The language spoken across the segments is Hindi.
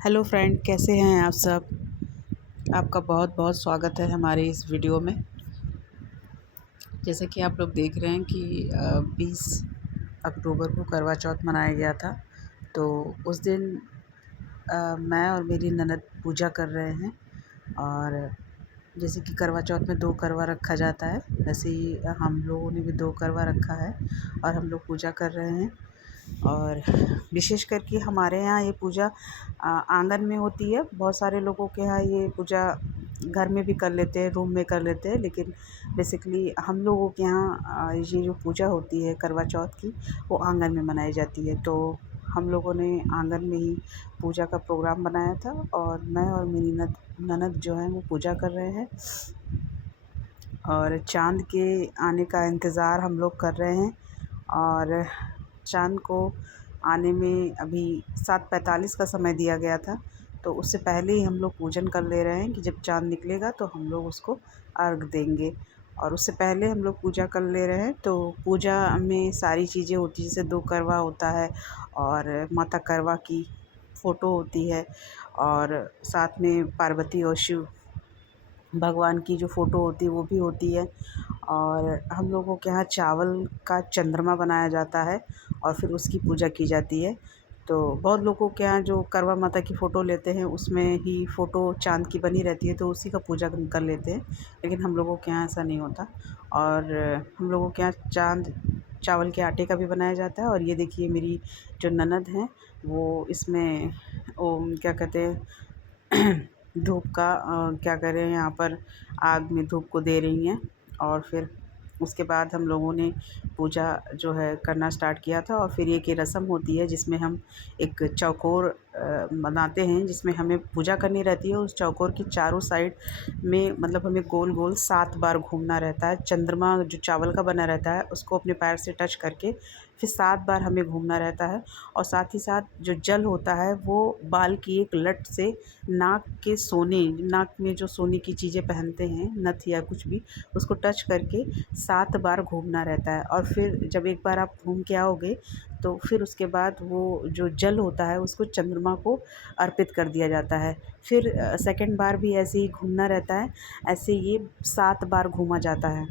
हेलो फ्रेंड, कैसे हैं आप सब। आपका बहुत बहुत स्वागत है हमारे इस वीडियो में। जैसे कि आप लोग देख रहे हैं कि 20 अक्टूबर को करवा चौथ मनाया गया था। तो उस दिन मैं और मेरी ननद पूजा कर रहे हैं। और जैसे कि करवा चौथ में 2 करवा रखा जाता है, वैसे ही हम लोगों ने भी 2 करवा रखा है और हम लोग पूजा कर रहे हैं। और विशेष करके हमारे यहाँ ये पूजा आंगन में होती है। बहुत सारे लोगों के यहाँ ये पूजा घर में भी कर लेते हैं, रूम में कर लेते हैं, लेकिन बेसिकली हम लोगों के यहाँ ये जो पूजा होती है करवा चौथ की, वो आंगन में मनाई जाती है। तो हम लोगों ने आंगन में ही पूजा का प्रोग्राम बनाया था और मैं और मेरी ननद जो है वो पूजा कर रहे हैं। और चाँद के आने का इंतज़ार हम लोग कर रहे हैं। और चाँद को आने में अभी 7:45 का समय दिया गया था, तो उससे पहले ही हम लोग पूजन कर ले रहे हैं कि जब चाँद निकलेगा तो हम लोग उसको अर्घ देंगे। और उससे पहले हम लोग पूजा कर ले रहे हैं। तो पूजा में सारी चीज़ें होती हैं, जैसे 2 करवा होता है और माता करवा की फ़ोटो होती है, और साथ में पार्वती और शिव भगवान की जो फ़ोटो होती है वो भी होती है। और हम लोगों के यहाँ चावल का चंद्रमा बनाया जाता है और फिर उसकी पूजा की जाती है। तो बहुत लोगों के यहाँ जो करवा माता की फ़ोटो लेते हैं उसमें ही फ़ोटो चाँद की बनी रहती है, तो उसी का पूजा कर लेते हैं। लेकिन हम लोगों के यहाँ ऐसा नहीं होता। और हम लोगों के यहाँ चाँद चावल के आटे का भी बनाया जाता है। और ये देखिए मेरी जो ननद हैं वो इसमें क्या कहते हैं धूप का क्या करें, यहाँ पर आग में धूप को दे रही हैं। और फिर उसके बाद हम लोगों ने पूजा जो है करना स्टार्ट किया था। और फिर एक ये रस्म होती है जिसमें हम एक चौकोर बनाते हैं, जिसमें हमें पूजा करनी रहती है। उस चौकोर की चारों साइड में मतलब हमें गोल गोल 7 बार घूमना रहता है। चंद्रमा जो चावल का बना रहता है उसको अपने पैर से टच करके फिर 7 बार हमें घूमना रहता है। और साथ ही साथ जो जल होता है वो बाल की एक लट से नाक में जो सोने की चीज़ें पहनते हैं, नथ या कुछ भी, उसको टच करके 7 बार घूमना रहता है। और फिर जब एक बार आप घूम के आओगे तो फिर उसके बाद वो जो जल होता है उसको चंद्रमा को अर्पित कर दिया जाता है। फिर सेकंड बार भी ऐसे ही घूमना रहता है। ऐसे ये 7 बार घूमा जाता है।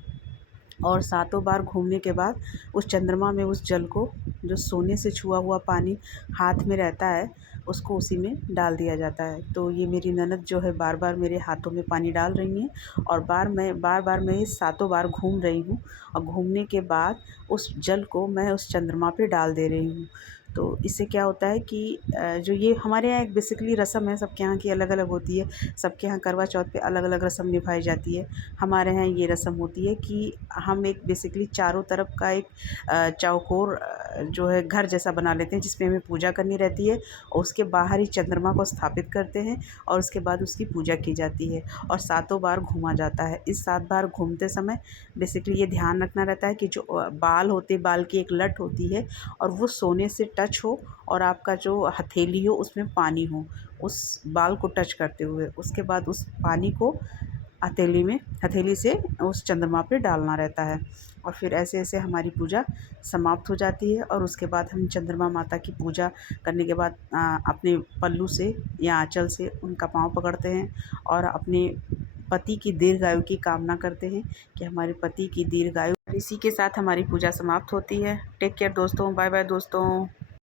और सातों बार घूमने के बाद उस चंद्रमा में उस जल को, जो सोने से छुआ हुआ पानी हाथ में रहता है, उसको उसी में डाल दिया जाता है। तो ये मेरी ननद जो है बार बार मेरे हाथों में पानी डाल रही हैं और बार बार मैं ये सातों बार घूम रही हूँ। और घूमने के बाद उस जल को मैं उस चंद्रमा पे डाल दे रही हूँ। तो इससे क्या होता है कि जो ये हमारे यहाँ एक बेसिकली रस्म है, सबके यहाँ की अलग अलग होती है। सबके यहाँ करवा चौथ पे अलग अलग रस्म निभाई जाती है। हमारे यहाँ ये रस्म होती है कि हम एक बेसिकली चारों तरफ का एक चौकोर जो है घर जैसा बना लेते हैं, जिसमें हमें पूजा करनी रहती है। और उसके बाहर ही चंद्रमा को स्थापित करते हैं और उसके बाद उसकी पूजा की जाती है और सातों बार घूमा जाता है। इस 7 बार घूमते समय बेसिकली ये ध्यान रखना रहता है कि जो बाल होते, बाल की एक लट होती है और वो सोने से टच हो और आपका जो हथेली हो उसमें पानी हो उस बाल को टच करते हुए। उसके बाद उस पानी को हथेली से उस चंद्रमा पे डालना रहता है। और फिर ऐसे ऐसे हमारी पूजा समाप्त हो जाती है। और उसके बाद हम चंद्रमा माता की पूजा करने के बाद अपने पल्लू से या आँचल से उनका पाँव पकड़ते हैं और अपने पति की दीर्घायु की कामना करते हैं कि हमारे पति की दीर्घायु। इसी के साथ हमारी पूजा समाप्त होती है। टेक केयर दोस्तों, बाय बाय दोस्तों।